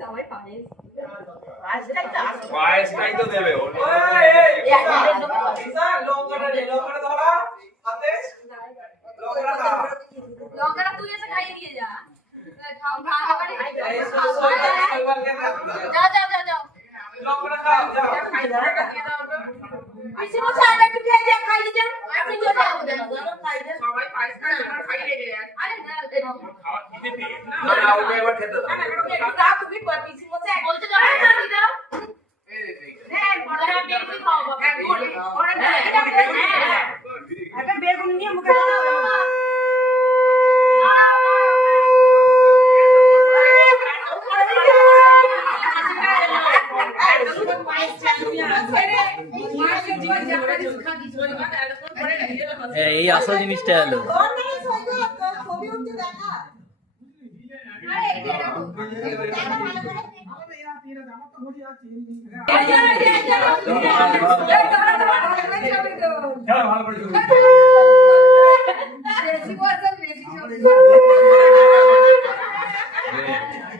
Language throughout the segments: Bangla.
সবাই পারে পায়েসটাই তো দেবে লঙ্কাটা তুই এসে খাইয়ে দিয়ে যা যাও যাও যাও যাও লঙ্কাটা খাও যাও পিসি মশাই আর একটু খেয়ে যা খাইয়ে যান আপনি তো যাও সবাই পায়েস খায় আর খাই রেখে যায় আরে না খাওয়া খেতে পেয়ে না ওটা এবার খেতে দাও দাও তুমি পিসি মশাই বলতে যাও না দিদা হ্যাঁ বড় বেগুনি খাও বাবা একটা বেগুন নিয়ে মুখে দাও এই আসল জিনিসটা এলো ছবি উঠতে দেখা আরে এই দেখা ভালো করে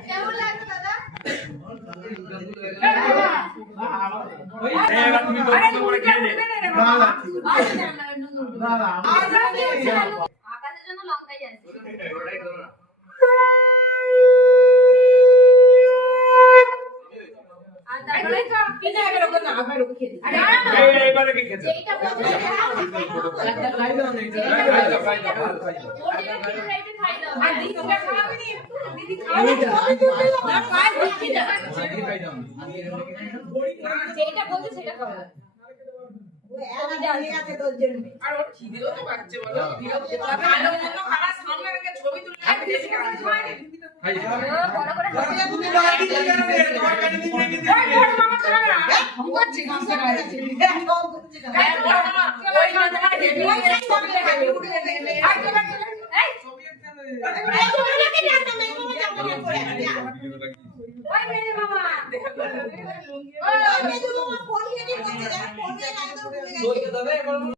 কেমন লাগছে দাদা এবার তুমি তো করে খেয়ে নে আকাশের জন্য লঙ্কাই আছে আর তারপরে কিনে আগে লোক না আবার লোক খেতে এইবারে কি খেতে যেটা বলছে আর দিদি খাওয়াবি নি দিদি খাওয়াবি না পাঁচ দিচ্ছি না যেটা বলছে সেটা খাওয়া আর ওর খিদেও তো পাচ্ছে বলো ভালো মন্দ খাবার সামনে রেখে ছবি তুলে বেশি বড় করে তুমি বাড়ি দিয়ে যাবে তরকারি দিন রেখে দিবে মামা চলে না আমি করছি গামছা গাইছি ওই মাথা হেভি ছবি লেগে উঠে গেলে আর চলে চলে এই ছবি ওই মেয়ে মামা ওই মেয়ে মামা ফোন নিয়ে করতে যায় ফোন নিয়ে